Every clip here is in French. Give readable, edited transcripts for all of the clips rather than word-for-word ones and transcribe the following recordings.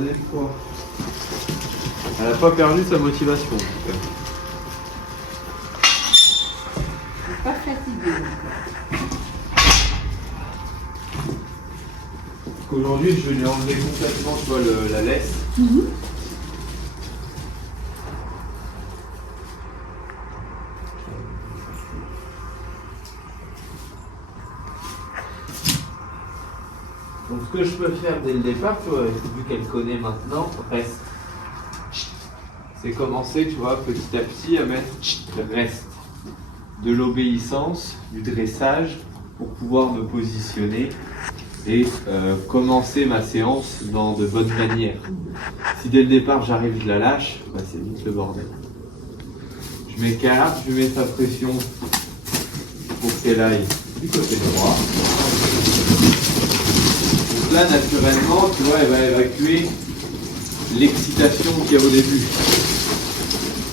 redonnez le poids. Elle n'a pas perdu sa motivation en tout cas. Pas fatiguée. Parce qu'aujourd'hui, je vais lui enlever complètement, tu vois, la laisse. Donc ce que je peux faire dès le départ, tu vois, vu qu'elle connaît maintenant, reste. C'est commencer, tu vois, petit à petit à mettre reste. De l'obéissance, du dressage, pour pouvoir me positionner et commencer ma séance dans de bonnes manières. Si dès le départ j'arrive, je la lâche, bah, c'est vite le bordel. Je m'écarte, je mets sa pression pour qu'elle aille du côté droit. Donc là, naturellement, tu vois, elle va évacuer l'excitation qu'il y a au début.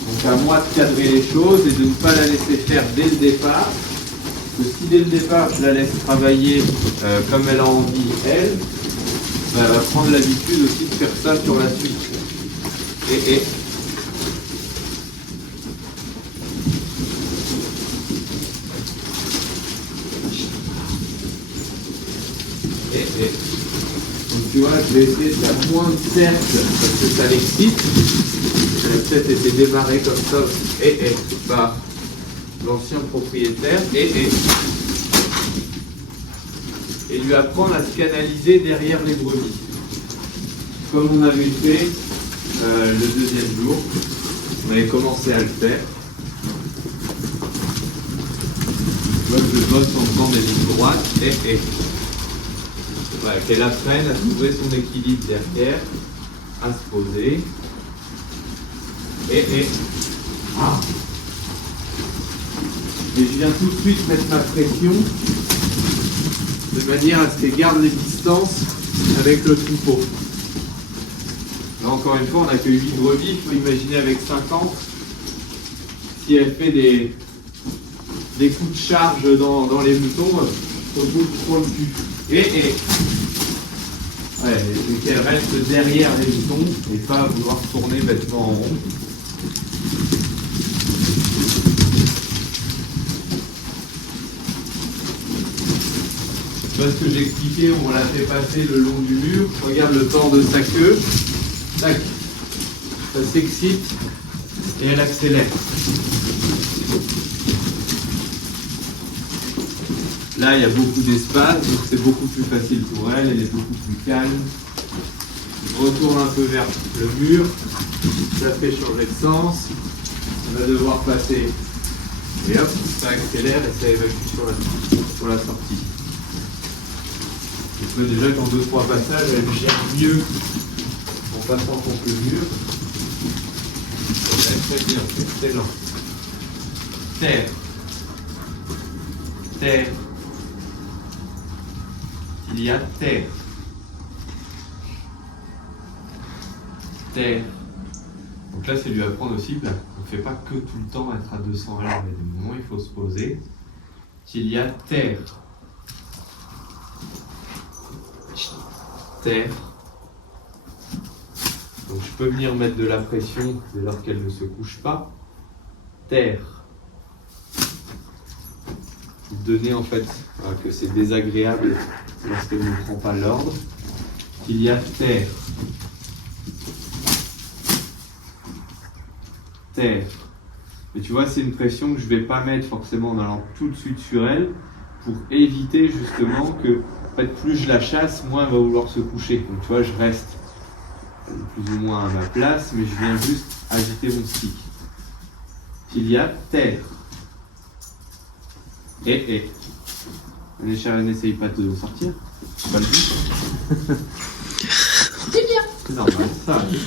Donc à moi de cadrer les choses et de ne pas la laisser faire dès le départ. Parce que si dès le départ je la laisse travailler comme elle a envie, elle va prendre l'habitude aussi de faire ça sur la suite. Et donc tu vois, je vais essayer de faire moins de cercles parce que ça l'excite. Ça a peut-être été démarré comme ça par l'ancien propriétaire et lui apprendre à se canaliser derrière les brebis. Comme on avait fait le deuxième jour, on avait commencé à le faire. Là, je bosse en faisant des lignes droites voilà, qu'elle apprenne à trouver son équilibre derrière, à se poser. Ah. Et je viens tout de suite mettre ma pression de manière à ce qu'elle garde les distances avec le troupeau. Là encore une fois, on n'a que 8 brebis, il faut imaginer avec 50. Si elle fait des coups de charge dans les moutons, on bouge trop le cul. Et qu'elle reste derrière les moutons et pas vouloir tourner bêtement en rond. Tu vois ce que j'expliquais, on l'a fait passer le long du mur. Regarde le port de sa queue. Tac. Ça s'excite et elle accélère. Là, il y a beaucoup d'espace, donc c'est beaucoup plus facile pour elle. Elle est beaucoup plus calme. Je retourne un peu vers le mur. Ça fait changer de sens. On va devoir passer. Et hop, ça accélère et ça évacue sur la sortie. Je peux déjà qu'en 2-3 passages, elle gère mieux en passant contre le mur. Très bien, c'est excellent. Terre. Terre. Il y a terre. Terre. Donc là, c'est lui apprendre aussi, on ne fait pas que tout le temps être à 200 à l'heure, mais du moment il faut se poser. Qu'il y a terre. Terre. Donc je peux venir mettre de la pression dès lors qu'elle ne se couche pas. Terre. Donner en fait que c'est désagréable lorsqu'elle ne prend pas l'ordre. Qu'il y a terre. Terre. Et tu vois, c'est une pression que je ne vais pas mettre forcément en allant tout de suite sur elle pour éviter justement que en fait, plus je la chasse, moins elle va vouloir se coucher. Donc tu vois, je reste plus ou moins à ma place, mais je viens juste agiter mon stick. Qu'il y a terre. Les chers, n'essaye pas de sortir. C'est pas le but. C'est bien. C'est normal, ça arrive.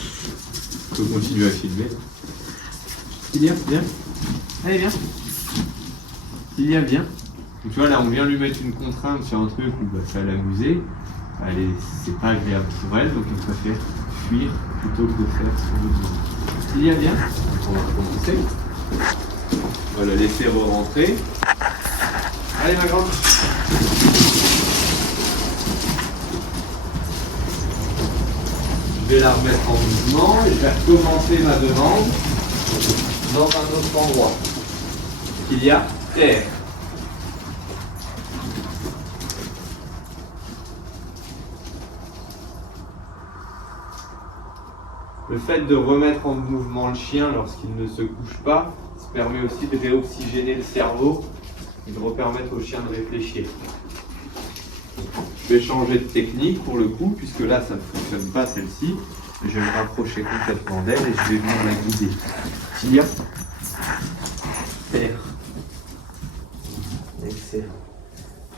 Je peux continuer à filmer. Kylia, viens. Allez, viens. Kylia, viens. Donc, tu vois, là, on vient lui mettre une contrainte sur un truc où bah, ça va l'amuser. C'est pas agréable pour elle, donc elle préfère fuir plutôt que de faire ce qu'on veut. Kylia, viens. On va recommencer. On va la laisser re-rentrer. Allez, ma grande. Je Je vais la remettre en mouvement et je vais recommencer ma demande dans un autre endroit. Il y a terre. Le fait de remettre en mouvement le chien lorsqu'il ne se couche pas, ça permet aussi de réoxygéner le cerveau et de repermettre au chien de réfléchir. Je vais changer de technique pour le coup, puisque là ça ne fonctionne pas celle-ci. Je vais me rapprocher complètement d'elle et je vais venir la guider. Tire. Terre. Excellent.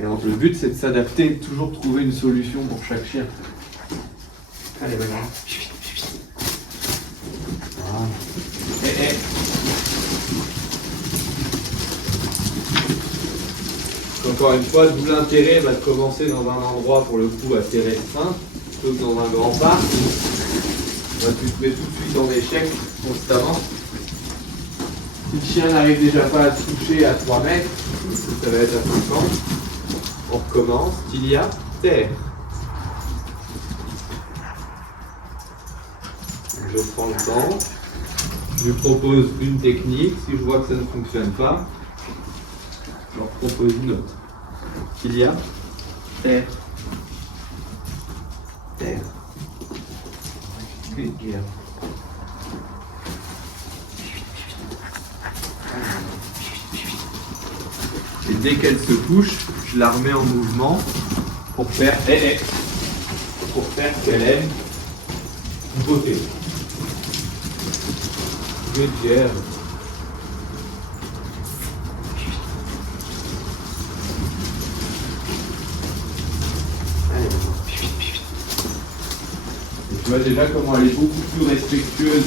Et donc, le but c'est de s'adapter et de toujours trouver une solution pour chaque chien. Allez, voilà. Encore une fois, d'où l'intérêt de commencer dans un endroit pour le coup assez restreint, plutôt que dans un grand parc. Tu te mets tout de suite en échec constamment. Si le chien n'arrive déjà pas à se toucher à 3 mètres, ça va être à 50. On recommence. Il y a terre. Je prends le temps. Je lui propose une technique. Si je vois que ça ne fonctionne pas, je leur propose une autre. Il y a terre. Terre. Good girl. Et dès qu'elle se couche, je la remets en mouvement pour faire pour faire qu'elle aime beauté. Good girl. Tu vois déjà comment elle est beaucoup plus respectueuse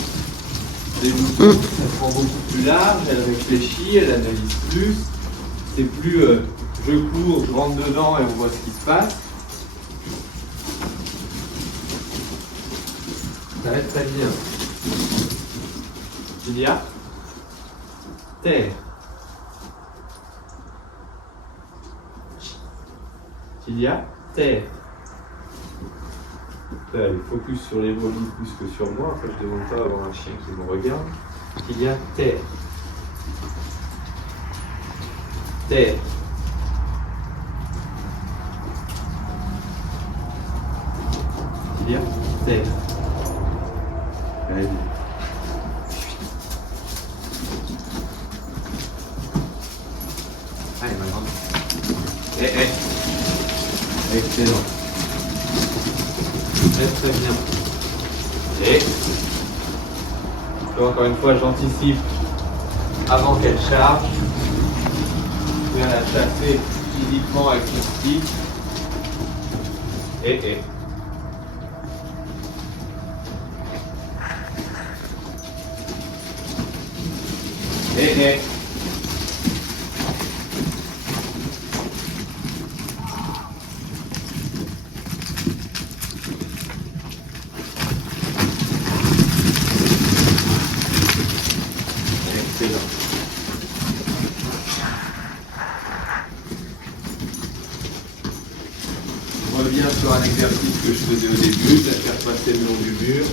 des mouvements, elle prend beaucoup plus large, elle réfléchit, elle analyse plus. C'est plus je cours, je rentre dedans et on voit ce qui se passe. Ça va être très bien. Il y a terre. Il y a terre. Allez, focus sur les brebis plus que sur moi. Après, je ne demande pas à avoir un chien qui me regarde. Il y a terre. Terre. Il y a terre. Allez. Allez, ma grande. Excellent. Très bien. Et encore une fois, j'anticipe avant qu'elle charge. Je viens la chasser physiquement avec mon stick. Et. Excellent. Je reviens sur un exercice que je faisais au début, de la faire passer le long du mur.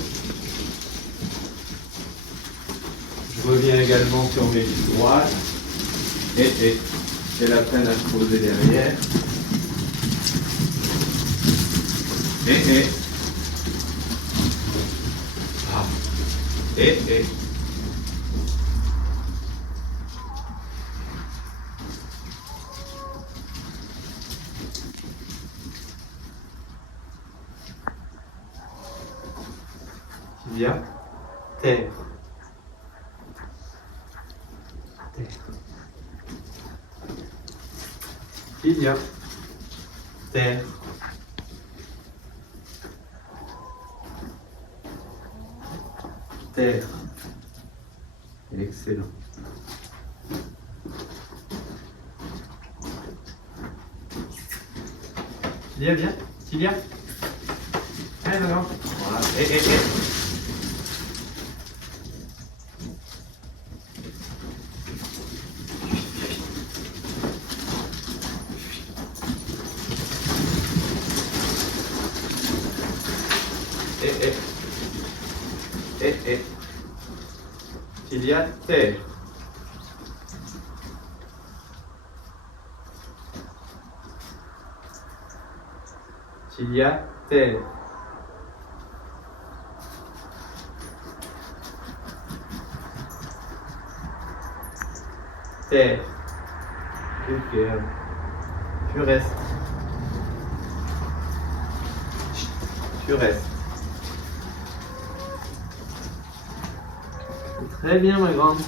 Je reviens également sur mes lignes droites. Et qu'elle apprenne à se poser derrière. Et. Ah. Et. Il y a terre. Terre. Il y a terre. Terre. Excellent. Tilia, viens. Tilia. Allez, maintenant. Voilà. Et. Il y a terre. Il y a terre. Terre. Good girl. Tu restes. Tu restes. Très bien, ma grande.